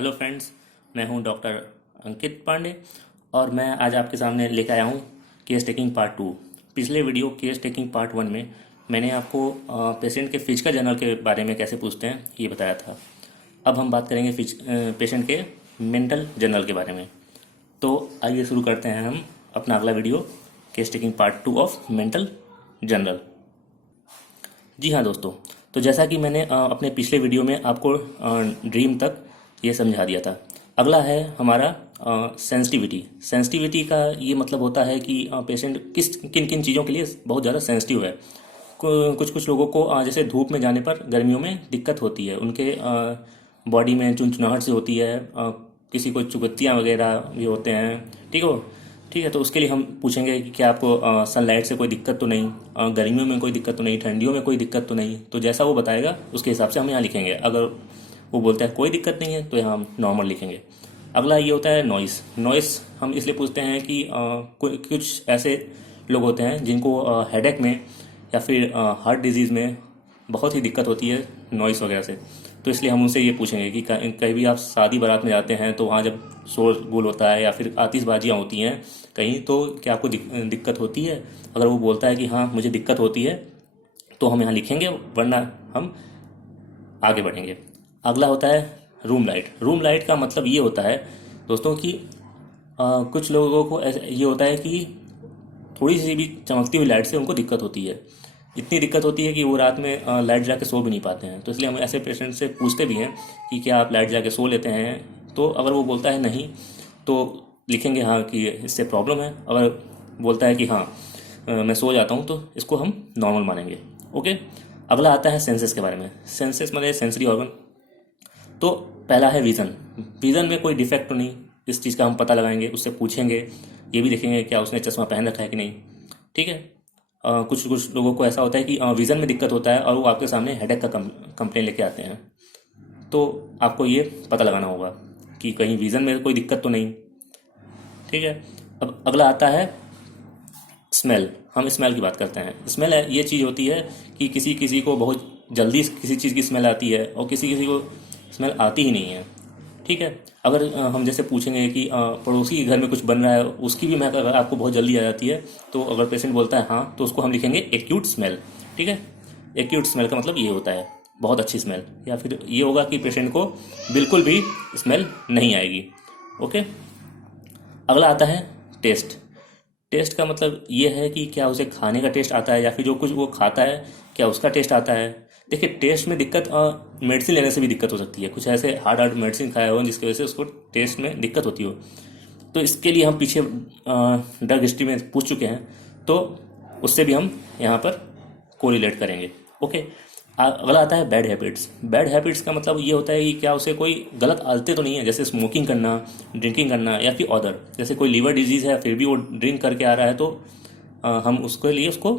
Hello friends, मैं हूं doctor अंकित पांडे और मैं आज आपके सामने लेकर आया हूं केस टेकिंग पार्ट टू। पिछले video case taking part one में मैंने आपको पेशेंट के फिजिकल जर्नल के बारे में कैसे पूछते हैं ये बताया था। अब हम बात करेंगे पेशेंट के मेंटल जर्नल के बारे में। तो आइए शुरू करते हैं हम अपना अगला video, case taking part two of mental journal. जी हाँ दोस्तों, तो जैसा कि मैंने अपने पिछले वीडियो में आपको ड्रीम तक ये समझा दिया था। अगला है हमारा सेंसिटिविटी। सेंसिटिविटी का ये मतलब होता है कि पेशेंट किन किन चीज़ों के लिए बहुत ज़्यादा सेंसिटिव है। कुछ कुछ लोगों को जैसे धूप में जाने पर गर्मियों में दिक्कत होती है, उनके बॉडी में चुनचुनाहट से होती है, किसी को चुगत्तियाँ वगैरह भी होते हैं। ठीक है, तो उसके लिए हम पूछेंगे कि क्या आपको सनलाइट से कोई दिक्कत तो नहीं, गर्मियों में कोई दिक्कत तो नहीं, ठंडियों में कोई दिक्कत तो नहीं। तो जैसा वो बताएगा उसके हिसाब से हम यहाँ लिखेंगे। अगर वो बोलता है कोई दिक्कत नहीं है तो यहाँ हम नॉर्मल लिखेंगे। अगला ये होता है नॉइस। नॉइस हम इसलिए पूछते हैं कि कुछ ऐसे लोग होते हैं जिनको हेडेक में या फिर हार्ट डिजीज़ में बहुत ही दिक्कत होती है नॉइस वगैरह से। तो इसलिए हम उनसे ये पूछेंगे कि कहीं भी आप शादी बारात में जाते हैं तो वहाँ जब शोर गुल होता है या फिर आतिशबाजियाँ होती हैं कहीं, तो क्या आपको दिक्कत होती है। अगर वो बोलता है कि हाँ मुझे दिक्कत होती है तो हम यहाँ लिखेंगे, वरना हम आगे बढ़ेंगे। अगला होता है रूम लाइट। रूम लाइट का मतलब ये होता है दोस्तों कि कुछ लोगों को ये होता है कि थोड़ी सी भी चमकती हुई लाइट से उनको दिक्कत होती है। इतनी दिक्कत होती है कि वो रात में लाइट जला के सो भी नहीं पाते हैं। तो इसलिए हम ऐसे पेशेंट से पूछते भी हैं कि क्या आप लाइट जला के सो लेते हैं। तो अगर वो बोलता है नहीं तो लिखेंगे हाँ कि इससे प्रॉब्लम है। अगर बोलता है कि हाँ मैं सो जाता हूँ तो इसको हम नॉर्मल मानेंगे। ओके, अगला आता है सेंसेस के बारे में। सेंसेस मतलब सेंसरी ऑर्गन। तो पहला है विज़न। विज़न में कोई डिफेक्ट तो नहीं, इस चीज़ का हम पता लगाएंगे, उससे पूछेंगे। ये भी देखेंगे क्या उसने चश्मा पहन रखा है कि नहीं। ठीक है, कुछ कुछ लोगों को ऐसा होता है कि विज़न में दिक्कत होता है और वो आपके सामने हेडेक का कंप्लेन लेके आते हैं। तो आपको ये पता लगाना होगा कि कहीं विज़न में कोई दिक्कत तो नहीं। ठीक है, अब अगला आता है स्मेल। हम स्मेल की बात करते हैं। स्मेल ये चीज़ होती है कि किसी किसी को बहुत जल्दी किसी चीज़ की स्मेल आती है और किसी किसी को स्मेल आती ही नहीं है। ठीक है, अगर हम जैसे पूछेंगे कि पड़ोसी के घर में कुछ बन रहा है उसकी भी महक अगर आपको बहुत जल्दी आ जाती है, तो अगर पेशेंट बोलता है हाँ तो उसको हम लिखेंगे एक्यूट स्मेल। ठीक है, एक्यूट स्मेल का मतलब ये होता है बहुत अच्छी स्मेल, या फिर ये होगा कि पेशेंट को बिल्कुल भी स्मेल नहीं आएगी। ओके, अगला आता है टेस्ट। टेस्ट का मतलब ये है कि क्या उसे खाने का टेस्ट आता है या फिर जो कुछ वो खाता है क्या उसका टेस्ट आता है। देखिए, टेस्ट में दिक्कत मेडिसिन लेने से भी दिक्कत हो सकती है। कुछ ऐसे हार्ड मेडिसिन खाया हो जिसकी वजह से उसको टेस्ट में दिक्कत होती हो। तो इसके लिए हम पीछे ड्रग हिस्ट्री में पूछ चुके हैं, तो उससे भी हम यहाँ पर कोरिलेट करेंगे। ओके, अगला आता है बैड हैबिट्स। बैड हैबिट्स का मतलब ये होता है कि क्या उसे कोई गलत आदतें तो नहीं है, जैसे स्मोकिंग करना, ड्रिंकिंग करना, या फिर अदर जैसे कोई लीवर डिजीज़ है फिर भी वो ड्रिंक करके आ रहा है, तो हम उसके लिए उसको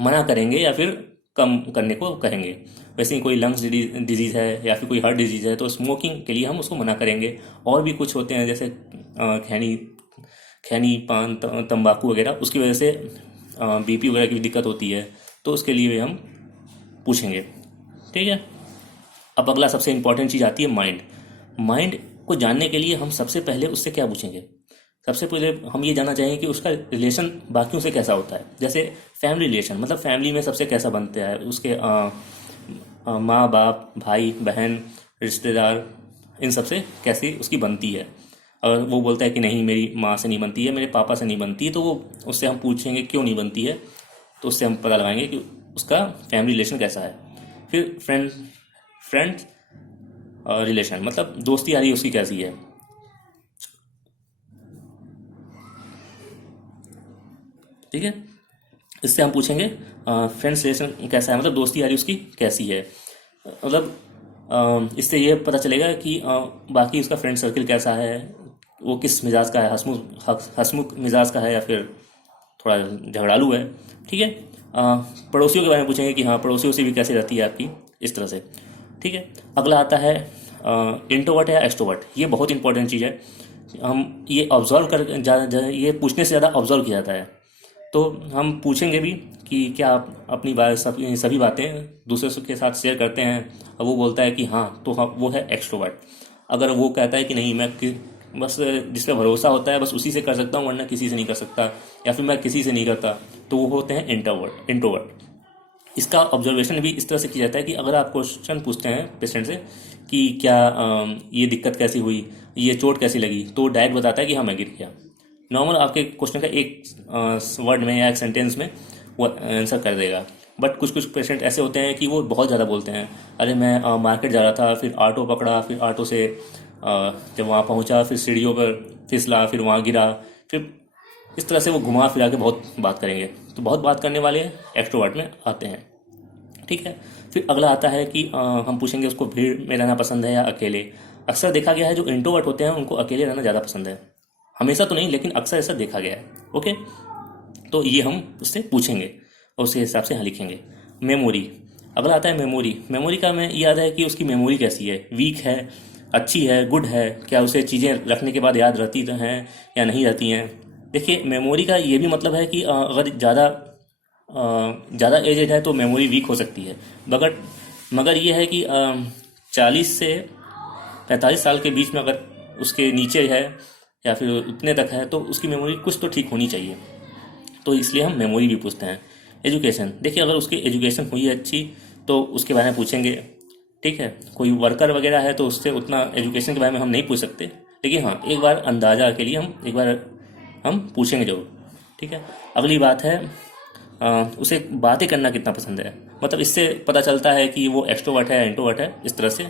मना करेंगे या फिर कम करने को कहेंगे। वैसे ही कोई लंग्स डिजीज़ है या फिर कोई हार्ट डिजीज़ है तो स्मोकिंग के लिए हम उसको मना करेंगे। और भी कुछ होते हैं जैसे खैनी पान तंबाकू वगैरह, उसकी वजह से बीपी वगैरह की दिक्कत होती है, तो उसके लिए हम पूछेंगे। ठीक है, अब अगला सबसे इंपॉर्टेंट चीज़ आती है माइंड। माइंड को जानने के लिए हम सबसे पहले उससे क्या पूछेंगे। सबसे पहले हम ये जानना चाहेंगे कि उसका रिलेशन बाकियों से कैसा होता है। जैसे फैमिली रिलेशन, मतलब फैमिली में सबसे कैसा बनता है, उसके माँ बाप भाई बहन रिश्तेदार, इन सबसे कैसी उसकी बनती है। अगर वो बोलता है कि नहीं मेरी माँ से नहीं बनती है, मेरे पापा से नहीं बनती है, तो वो उससे हम पूछेंगे क्यों नहीं बनती है। तो उससे हम पता लगाएंगे कि उसका फैमिली रिलेशन कैसा है। फिर फ्रेंड रिलेशन, मतलब दोस्ती यारी उसकी कैसी है। ठीक है, इससे हम पूछेंगे फ्रेंड्स रिलेशन कैसा है, मतलब दोस्ती यारी उसकी कैसी है। मतलब इससे ये पता चलेगा कि बाकी उसका फ्रेंड सर्किल कैसा है, वो किस मिजाज का है, हंसमुख मिजाज का है या फिर थोड़ा झगड़ालू है। ठीक है, पड़ोसियों के बारे में पूछेंगे कि हाँ पड़ोसियों से भी कैसे रहती है आपकी, इस तरह से। ठीक है, अगला आता है इंट्रोवर्ट या एक्सट्रोवर्ट। ये बहुत इंपॉर्टेंट चीज़ है। हम ये ऑब्जर्व कर ये पूछने से ज़्यादा ऑब्जर्व किया जाता है। तो हम पूछेंगे भी कि क्या आप अपनी बात सभी बातें दूसरे के साथ शेयर करते हैं। और वो बोलता है कि हाँ, तो वो है एक्सट्रोवर्ट। अगर वो कहता है कि नहीं बस जिस पे भरोसा होता है बस उसी से कर सकता हूँ वरना किसी से नहीं कर सकता, या फिर मैं किसी से नहीं करता, तो वो होते हैं इंट्रोवर्ट। इसका ऑब्जर्वेशन भी इस तरह से किया जाता है कि अगर आप क्वेश्चन पूछते हैं पेशेंट से कि क्या ये दिक्कत कैसी हुई, ये चोट कैसी लगी, तो डायरेक्ट बताता है कि हाँ मैं गिर गया। नॉर्मल आपके क्वेश्चन का एक वर्ड में या एक सेंटेंस में वो आंसर कर देगा। बट कुछ कुछ पेशेंट ऐसे होते हैं कि वो बहुत ज़्यादा बोलते हैं, अरे मैं मार्केट जा रहा था, फिर ऑटो पकड़ा, फिर ऑटो से जब वहाँ पहुँचा फिर सीढ़ियों पर फिसला, फिर वहाँ गिरा, फिर इस तरह से वो घुमा फिरा के बहुत बात करेंगे। तो बहुत बात करने वाले एक्सट्रोवर्ट में आते हैं। ठीक है। फिर अगला आता है कि हम पूछेंगे उसको भीड़ में रहना पसंद है या अकेले। अक्सर देखा गया है जो इंट्रोवर्ट होते हैं उनको अकेले रहना ज़्यादा पसंद है, हमेशा तो नहीं लेकिन अक्सर ऐसा देखा गया है। ओके, तो ये हम उससे पूछेंगे और उसके हिसाब से यहाँ लिखेंगे। मेमोरी, अगला आता है मेमोरी। मेमोरी का हमें याद है कि उसकी मेमोरी कैसी है, वीक है, अच्छी है, गुड है, क्या उसे चीज़ें रखने के बाद याद रहती हैं या नहीं रहती हैं। देखिए मेमोरी का ये भी मतलब है कि अगर ज़्यादा एजेड है तो मेमोरी वीक हो सकती है। मगर मगर ये है कि 40 से 45 साल के बीच में अगर उसके नीचे है या फिर उतने तक है तो उसकी मेमोरी कुछ तो ठीक होनी चाहिए, तो इसलिए हम मेमोरी भी पूछते हैं। एजुकेशन, देखिए अगर उसकी एजुकेशन हुई है अच्छी तो उसके बारे में पूछेंगे। ठीक है, कोई वर्कर वगैरह है तो उससे उतना एजुकेशन के बारे में हम नहीं पूछ सकते, लेकिन हाँ एक बार अंदाज़ा के लिए हम पूछेंगे जरूर। ठीक है। अगली बात है उसे बातें करना कितना पसंद है, मतलब इससे पता चलता है कि वो एक्सट्रोवर्ट है या इंट्रोवर्ट है। इस तरह से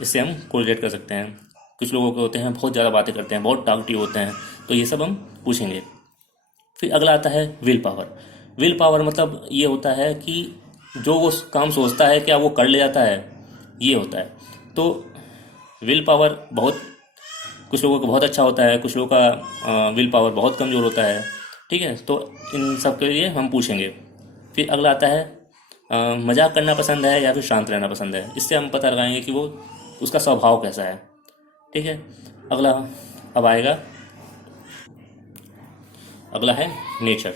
इससे हम कोरिलेट कर सकते हैं। कुछ लोगों को होते हैं बहुत ज़्यादा बातें करते हैं, बहुत टॉकटिव होते हैं, तो ये सब हम पूछेंगे। फिर अगला आता है विल पावर। विल पावर मतलब ये होता है कि जो वो काम सोचता है क्या वो कर ले जाता है, ये होता है। तो विल पावर बहुत कुछ लोगों का बहुत अच्छा होता है, कुछ लोगों का विल पावर बहुत कमज़ोर होता है। ठीक है, तो इन सब के लिए हम पूछेंगे। फिर अगला आता है मजाक करना पसंद है या फिर शांत रहना पसंद है। इससे हम पता लगाएंगे कि वो उसका स्वभाव कैसा है। ठीक है। अगला अब आएगा, अगला है नेचर।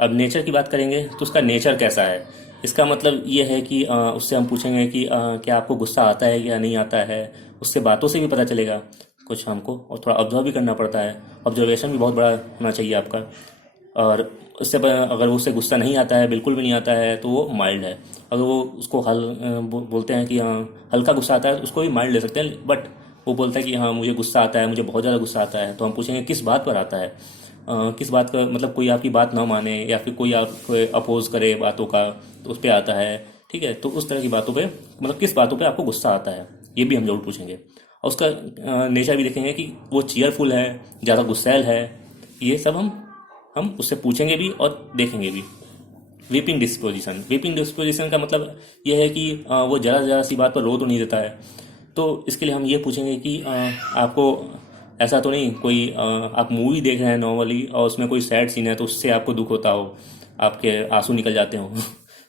अब नेचर की बात करेंगे तो उसका नेचर कैसा है। इसका मतलब ये है कि उससे हम पूछेंगे कि क्या आपको गुस्सा आता है या नहीं आता है। उससे बातों से भी पता चलेगा कुछ हमको, और थोड़ा ऑब्जर्व भी करना पड़ता है। ऑब्जर्वेशन भी बहुत बड़ा होना चाहिए आपका। और अगर उससे गुस्सा नहीं आता है, बिल्कुल भी नहीं आता है, तो वो माइल्ड है। अगर वो उसको बोलते हैं कि हाँ हल्का गुस्सा आता है, उसको भी माइल्ड ले सकते हैं। बट वो बोलता है कि हाँ मुझे गुस्सा आता है, मुझे बहुत ज़्यादा गुस्सा आता है, तो हम पूछेंगे किस बात पर आता है। किस बात का मतलब कोई आपकी बात ना माने या फिर कोई आपको अपोज करे बातों का, तो उस पर आता है। ठीक है, तो उस तरह की बातों पे मतलब किस बातों पे आपको गुस्सा आता है, ये भी हम जरूर पूछेंगे। और उसका नेचर भी देखेंगे कि वो चीयरफुल है, ज़्यादा गुस्सैल है। ये सब हम उससे पूछेंगे भी और देखेंगे भी। वीपिंग डिस्पोजिशन, वीपिंग डिस्पोजिशन का मतलब ये है कि वो ज़रा सी बात पर रो तो नहीं देता है। तो इसके लिए हम ये पूछेंगे कि आपको ऐसा तो नहीं कोई आप मूवी देख रहे हैं नॉर्मली और उसमें कोई सैड सीन है तो उससे आपको दुख होता हो, आपके आंसू निकल जाते हो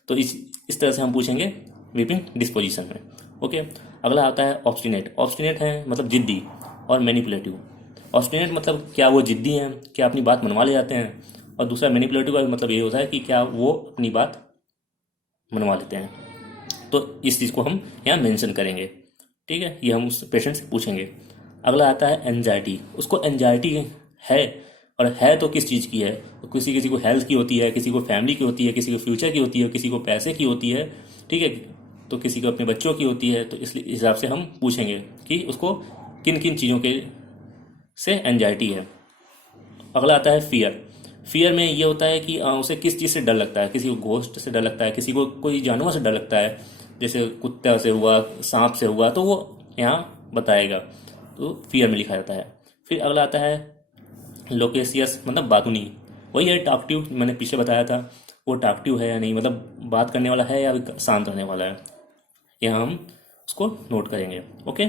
तो इस तरह से हम पूछेंगे वीपिंग डिस्पोजिशन में। ओके। अगला आता है ऑब्स्टिनेट। ऑब्स्टिनेट है मतलब जिद्दी और मैनिपुलेटिव। ऑब्स्टिनेट मतलब क्या वो जिद्दी हैं, क्या अपनी बात मनवा ले जाते हैं। और दूसरा मैनिपुलेटिव का मतलब ये होता है कि क्या वो अपनी बात मनवा लेते हैं। तो इस चीज़ को हम यहाँ मेंशन करेंगे। ठीक है, ये हम उस पेशेंट से पूछेंगे। अगला आता है एनजाइटी। उसको एनजाइटी है, और है तो किस चीज़ की है। तो किसी किसी को हेल्थ की होती है, किसी को फैमिली की होती है, किसी को फ्यूचर की होती है, किसी को पैसे की होती है। ठीक है, तो किसी को अपने बच्चों की होती है। तो इसलिए इस हिसाब से हम पूछेंगे कि उसको किन किन चीज़ों के से एनजाइटी है। अगला आता है फियर। फियर में ये होता है कि उसे किस चीज़ से डर लगता है। किसी को घोस्ट से डर लगता है, किसी को कोई जानवर से डर लगता है, जैसे कुत्ता से हुआ, सांप से हुआ, तो वो यहाँ बताएगा। तो फियर में लिखा जाता है। फिर अगला आता है लोकेसियस मतलब बातूनी। वही है टॉकटिव, मैंने पीछे बताया था। वो टॉकटिव है या नहीं, मतलब बात करने वाला है या शांत रहने वाला है, यहाँ हम उसको नोट करेंगे। ओके।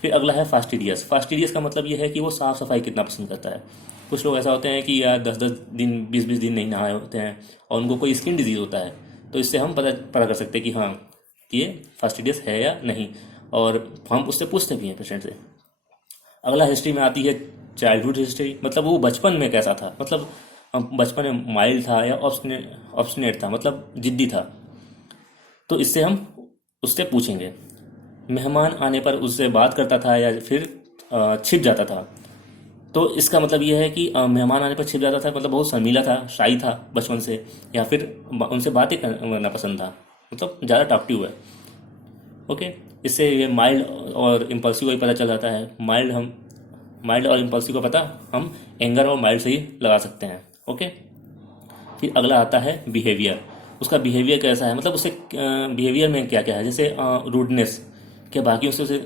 फिर अगला है फास्टिडियस। फास्टिडियस का मतलब ये है कि वो साफ़ सफाई कितना पसंद करता है। कुछ लोग ऐसा होते हैं कि यार 10-10 दिन 20-20 दिन नहीं नहाए होते हैं और उनको कोई स्किन डिजीज़ होता है, तो इससे हम पता कर सकते हैं कि हाँ ये फास्टिडियस है या नहीं, और हम उससे पूछते भी हैं पेशेंट से। अगला हिस्ट्री में आती है चाइल्डहुड हिस्ट्री, मतलब वो बचपन में कैसा था, मतलब बचपन में माइल्ड था या ऑब्स्टिनेट था, मतलब जिद्दी था। तो इससे हम उससे पूछेंगे। मेहमान आने पर उससे बात करता था या फिर छिप जाता था। तो इसका मतलब यह है कि मेहमान आने पर छिप जाता था, मतलब बहुत शर्मीला था, शाई था बचपन से, या फिर उनसे बातें करना पसंद था, मतलब ज़्यादा टॉकटिव है। ओके, इससे ये माइल्ड और इम्पल्सिव का ही पता चल जाता है। माइल्ड और इम्पल्सिव का पता हम एंगर और माइल्ड से ही लगा सकते हैं। ओके, फिर अगला आता है बिहेवियर। उसका बिहेवियर कैसा है, मतलब उससे बिहेवियर में क्या क्या है, जैसे रूडनेस, क्या बाकियों से उसे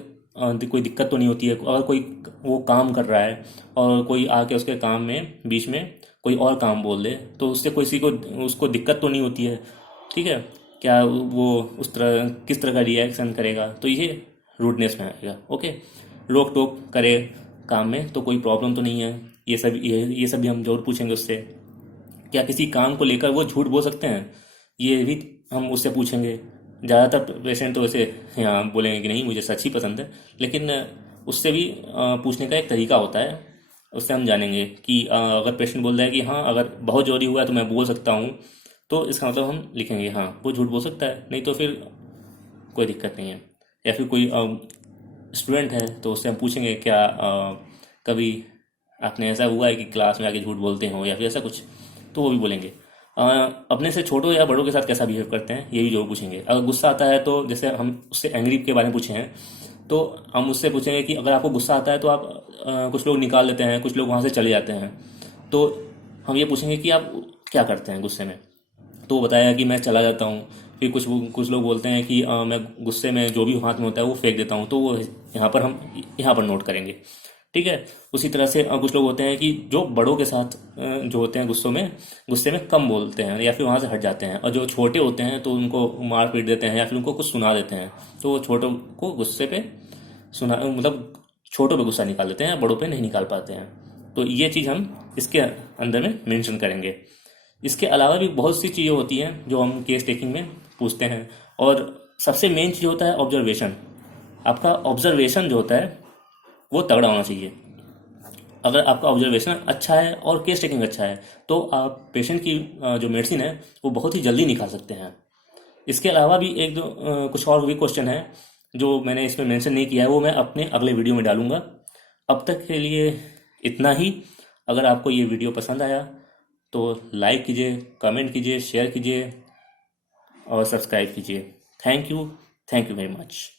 कोई दिक्कत तो नहीं होती है। अगर कोई वो काम कर रहा है और कोई आके उसके काम में बीच में कोई और काम बोल दे, तो उससे किसी को उसको दिक्कत तो नहीं होती है। ठीक है, क्या वो उस तरह किस तरह का रिएक्शन करेगा, तो ये रूडनेस में आएगा। ओके, रोक टोक करे काम में तो कोई प्रॉब्लम तो नहीं है, ये सब भी हम जरूर पूछेंगे उससे। क्या किसी काम को लेकर वो झूठ बोल सकते हैं, ये भी हम उससे पूछेंगे। ज़्यादातर पेशेंट तो वैसे यहाँ बोलेंगे कि नहीं मुझे सच ही पसंद है, लेकिन उससे भी पूछने का एक तरीका होता है। उससे हम जानेंगे कि अगर पेशेंट बोल रहा है कि हाँ अगर बहुत जरूरी हुआ है तो मैं बोल सकता हूँ, तो इसका मतलब हम लिखेंगे हाँ वो झूठ बोल सकता है, नहीं तो फिर कोई दिक्कत नहीं है। या फिर कोई स्टूडेंट है तो उससे हम पूछेंगे क्या कभी आपने ऐसा हुआ है कि क्लास में आके झूठ बोलते हो या फिर ऐसा कुछ, तो वो भी बोलेंगे। अ, अपने से छोटों या बड़ों के साथ कैसा बिहेव करते हैं, ये भी जरूर पूछेंगे। अगर गुस्सा आता है तो जैसे हम उससे एंग्री के बारे में पूछे हैं, तो हम उससे पूछेंगे कि अगर आपको गुस्सा आता है तो आप कुछ लोग निकाल लेते हैं, कुछ लोग वहाँ से चले जाते हैं, तो हम ये पूछेंगे कि आप क्या करते हैं गुस्से में, तो वो बताया कि मैं चला जाता हूँ। फिर कुछ लोग बोलते हैं कि मैं गुस्से में जो भी हाथ में होता है वो फेंक देता हूँ, तो वो यहाँ पर नोट करेंगे। ठीक है, उसी तरह से कुछ लोग होते हैं कि जो बड़ों के साथ जो होते हैं गुस्से में कम बोलते हैं या फिर वहाँ से हट जाते हैं, और जो छोटे होते हैं तो उनको मार पीट देते हैं या फिर उनको कुछ सुना देते हैं, तो वो छोटों को गुस्से पे सुना मतलब छोटों पे गुस्सा निकाल देते हैं, बड़ों पे नहीं निकाल पाते हैं। तो ये चीज़ हम इसके अंदर में मेंशन करेंगे। इसके अलावा भी बहुत सी चीज़ें होती हैं जो हम केस टेकिंग में पूछते हैं, और सबसे मेन चीज़ होता है ऑब्जर्वेशन। आपका ऑब्जर्वेशन जो होता है वो तगड़ा होना चाहिए। अगर आपका ऑब्जर्वेशन अच्छा है और केस टेकिंग अच्छा है, तो आप पेशेंट की जो मेडिसिन है वो बहुत ही जल्दी निकाल सकते हैं। इसके अलावा भी एक दो कुछ और भी क्वेश्चन है जो मैंने इसमें मेंशन नहीं किया है, वो मैं अपने अगले वीडियो में डालूंगा। अब तक के लिए इतना ही। अगर आपको ये वीडियो पसंद आया तो लाइक कीजिए, कमेंट कीजिए, शेयर कीजिए और सब्सक्राइब कीजिए। Thank you very much.